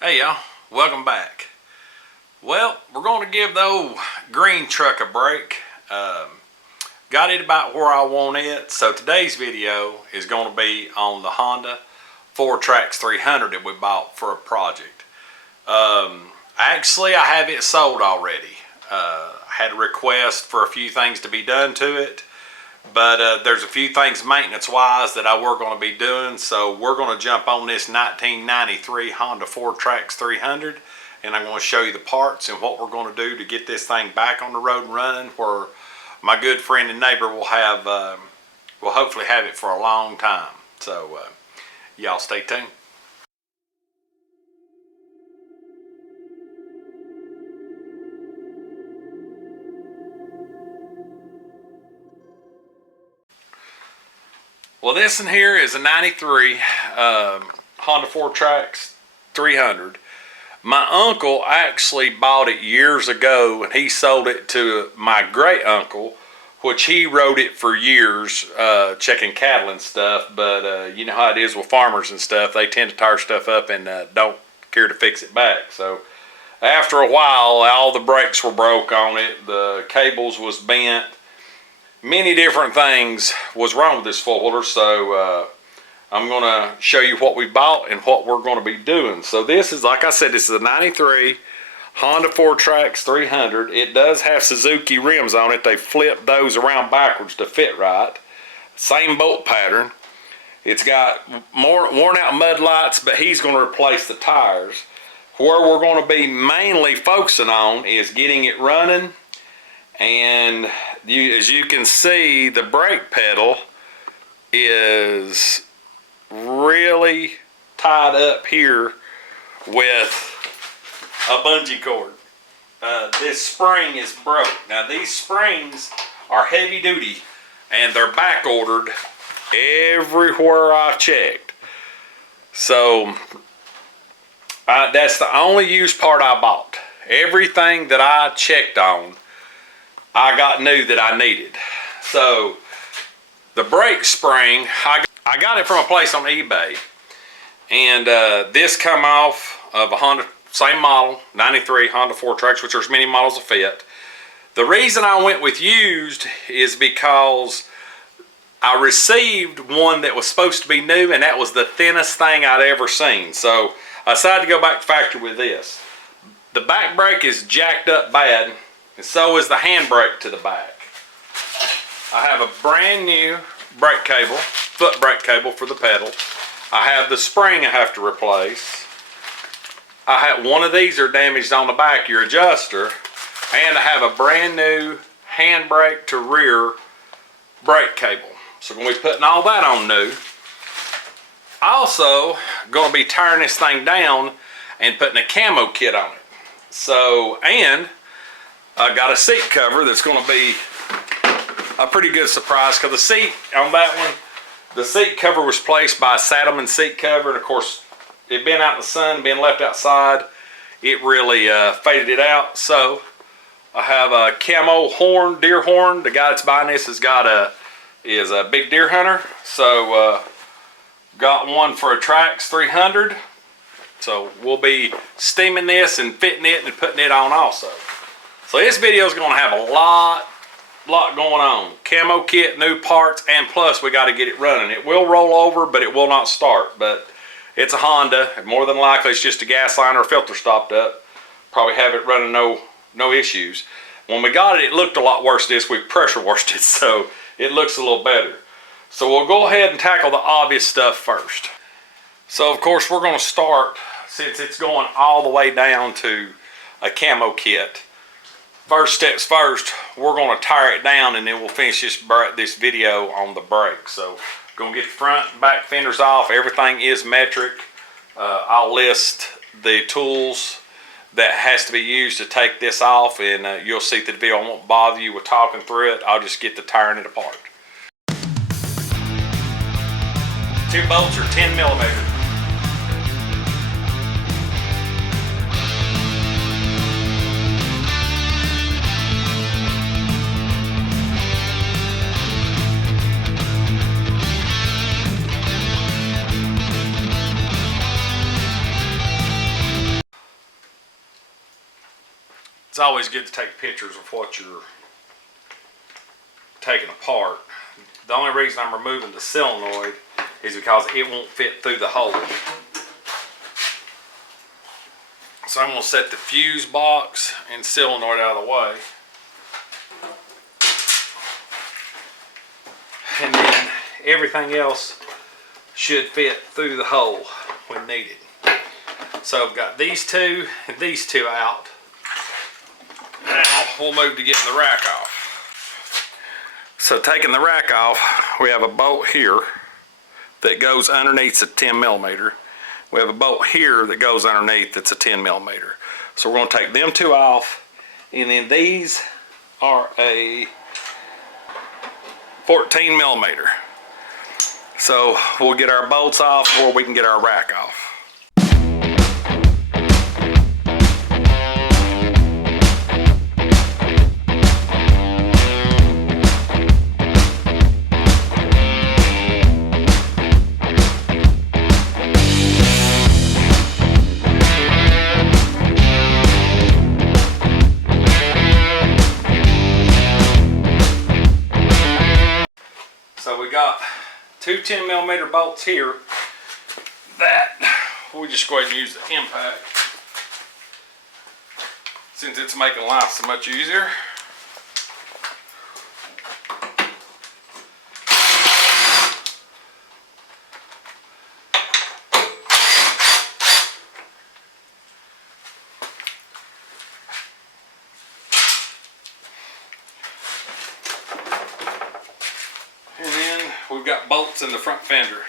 Hey y'all, welcome back. Well, we're going to give the old green truck a break. Got it about where I want it. So today's video is going to be on the Honda fourtrax 300 that we bought for a project. Actually, I have it sold already. I had a request for a few things to be done to it, but there's a few things maintenance wise that I were going to be doing, so we're going to jump on this 1993 Honda fourtrax 300, and I'm going to show you the parts and what we're going to do to get this thing back on the road and running, where my good friend and neighbor will have will hopefully have it for a long time. So y'all stay tuned. Well, this in here is a 93 Honda fourtrax 300. My uncle actually bought it years ago, and he sold it to my great uncle, which he rode it for years, checking cattle and stuff. But you know how it is with farmers and stuff. They tend to tear stuff up and don't care to fix it back. So after a while, all the brakes were broke on it. The cables was bent. Many different things was wrong with this four-wheeler, so I'm going to show you what we bought and what we're going to be doing. So this is, like I said, this is a 93 Honda fourtrax 300. It does have Suzuki rims on it. They flipped those around backwards to fit right. Same bolt pattern. It's got more worn out mud lights, but he's going to replace the tires. Where we're going to be mainly focusing on is getting it running. And as you can see, the brake pedal is really tied up here with a bungee cord. This spring is broke. Now these springs are heavy duty and they're back ordered everywhere I've checked. So that's the only used part I bought. Everything that I checked on, I got new that I needed. So the brake spring, I got it from a place on eBay, and this come off of a Honda, same model, 93 Honda fourtrax, which there's many models that fit. The reason I went with used is because I received one that was supposed to be new, and that was the thinnest thing I'd ever seen. So I decided to go back to factory with this. The back brake is jacked up bad, and so is the handbrake to the back. I have a brand new brake cable, foot brake cable for the pedal. I have the spring I have to replace. I have one of these are damaged on the back, your adjuster, and I have a brand new handbrake to rear brake cable. So we're going to be putting all that on new. Also, going to be tearing this thing down and putting a camo kit on it. So, and I got a seat cover that's going to be a pretty good surprise, because the seat on that one, the seat cover was placed by a Saddleman seat cover, and of course it been out in the sun, been left outside, it really faded it out. So I have a camo horn, deer horn. The guy that's buying this has got is a big deer hunter, so got one for a Trax 300. So we'll be steaming this and fitting it and putting it on also. So this video is going to have a lot going on. Camo kit, new parts, and plus we got to get it running. It will roll over, but it will not start. But it's a Honda. More than likely it's just a gas line or a filter stopped up. Probably have it running no issues. When we got it, it looked a lot worse than this. We pressure washed it, so it looks a little better. So we'll go ahead and tackle the obvious stuff first. So of course we're going to start, since it's going all the way down to a camo kit. First steps first, we're going to tire it down, and then we'll finish this video on the brakes. So going to get the front and back fenders off. Everything is metric. I'll list the tools that has to be used to take this off, and you'll see that the video won't bother you with talking through it. I'll just get to tearing it apart. Two bolts are 10 millimeters. it's always good to take pictures of what you're taking apart. The only reason I'm removing the solenoid is because it won't fit through the hole. So I'm going to set the fuse box and solenoid out of the way. And then everything else should fit through the hole when needed. So I've got these two and these two out. Now we'll move to getting the rack off. So taking the rack off, we have a bolt here that goes underneath the 10 millimeter. We have a bolt here that goes underneath that's a 10 millimeter. So we're going to take them two off, and then these are a 14 millimeter. So we'll get our bolts off before we can get our rack off. So we got two 10 millimeter bolts here that we'll just go ahead and use the impact since it's making life so much easier. We've got bolts in the front fender.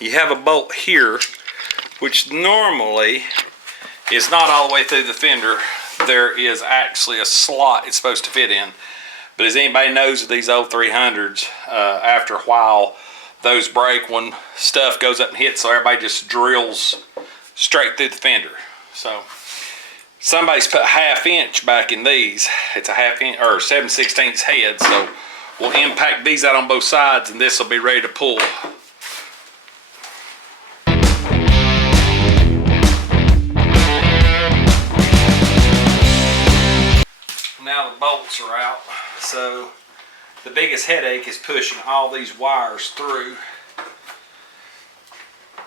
You have a bolt here, which normally is not all the way through the fender. There is actually a slot it's supposed to fit in. But as anybody knows with these old 300s, after a while, those break when stuff goes up and hits, so everybody just drills straight through the fender. So somebody's put 1/2 inch back in these. It's a 1/2 inch or 7/16 head, so we'll impact these out on both sides and this will be ready to pull. Now the bolts are out, so the biggest headache is pushing all these wires through.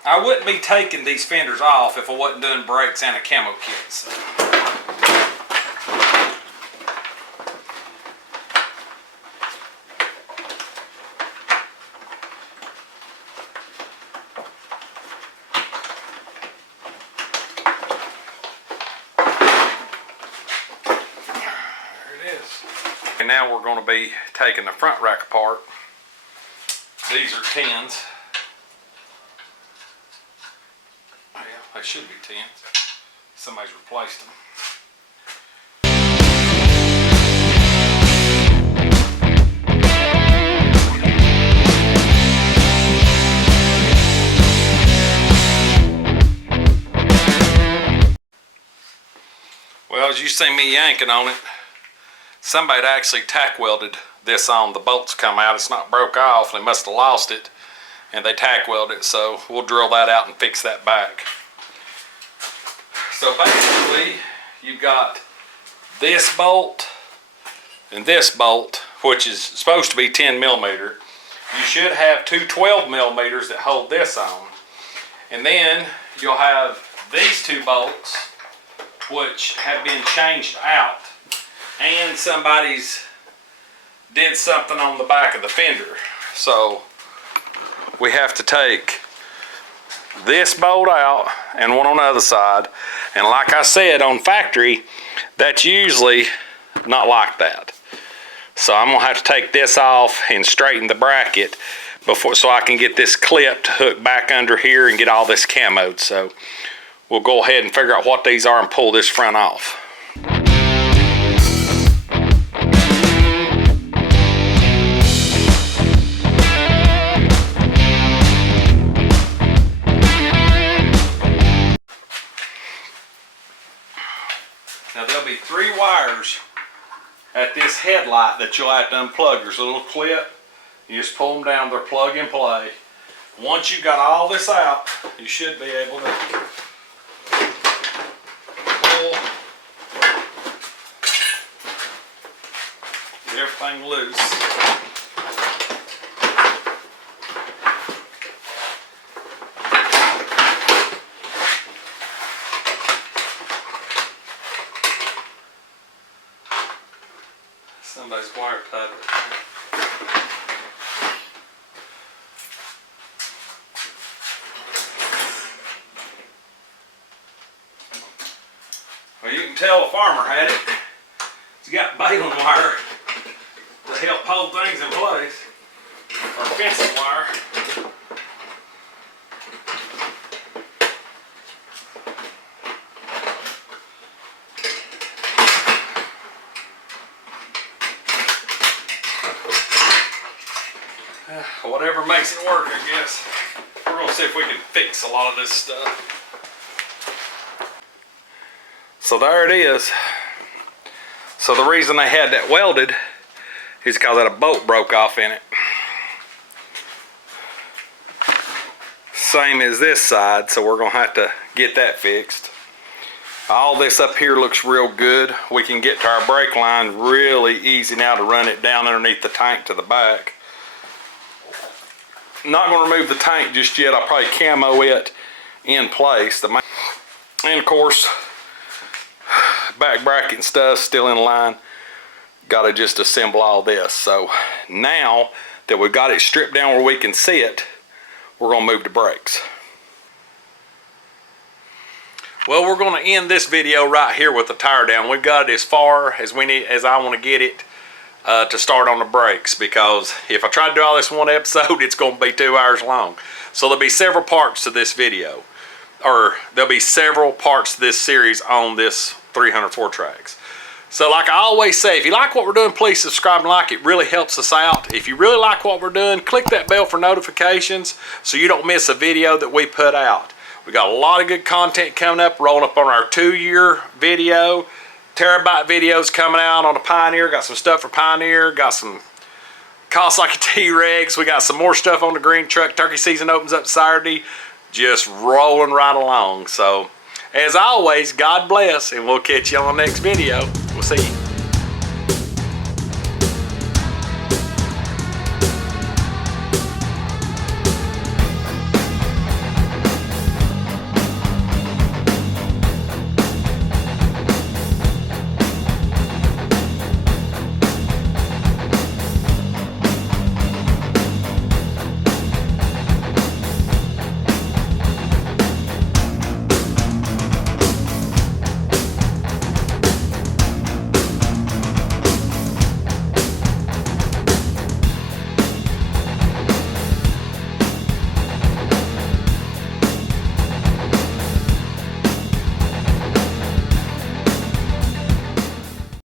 I wouldn't be taking these fenders off if I wasn't doing brakes and a camo kit. So. And now we're going to be taking the front rack apart. These are 10s. Yeah, they should be 10s. Somebody's replaced them. Well, as you see me yanking on it, somebody actually tack welded this on. The bolts come out. It's not broke off. They must have lost it and they tack welded it. So we'll drill that out and fix that back. So basically you've got this bolt and this bolt, which is supposed to be 10 millimeter. You should have two 12 millimeters that hold this on. And then you'll have these two bolts, which have been changed out. And somebody's did something on the back of the fender. So we have to take this bolt out and one on the other side. And like I said, on factory, that's usually not like that. So I'm gonna have to take this off and straighten the bracket before, so I can get this clipped, hooked back under here and get all this camoed. So we'll go ahead and figure out what these are and pull this front off. Now there'll be 3 wires at this headlight that you'll have to unplug. There's a little clip. You just pull them down, they're plug and play. Once you've got all this out, you should be able to pull Get everything loose. Somebody's wire tied right there. Well, you can tell the farmer had it. He's got baling wire to help hold things in place, or fencing wire. Whatever makes it work, I guess. We're gonna see if we can fix a lot of this stuff. So there it is. So the reason they had that welded is because that a bolt broke off in it. Same as this side, so we're gonna have to get that fixed. All this up here looks real good. We can get to our brake line really easy now to run it down underneath the tank to the back. Not going to remove the tank just yet. I'll probably camo it in place. And of course, back bracket and stuff still in line. Got to just assemble all this. So now that we've got it stripped down where we can see it, we're going to move to brakes. Well, we're going to end this video right here with the tire down. We've got it as far as I want to get it. To start on the brakes, because if I try to do all this in one episode, it's going to be 2 hours long. So there'll be several parts to this video, or there'll be several parts to this series on this 300 four-tracks. So like I always say, if you like what we're doing, please subscribe and like. It really helps us out. If you really like what we're doing, click that bell for notifications so you don't miss a video that we put out. We got a lot of good content coming up, rolling up on our 2-year video. Terabyte videos coming out on the Pioneer. Got some stuff for Pioneer. Got some costs like a T-Rex. We got some more stuff on the green truck. Turkey season opens up Saturday. Just rolling right along. So, as always, God bless, and we'll catch you on the next video. We'll see you.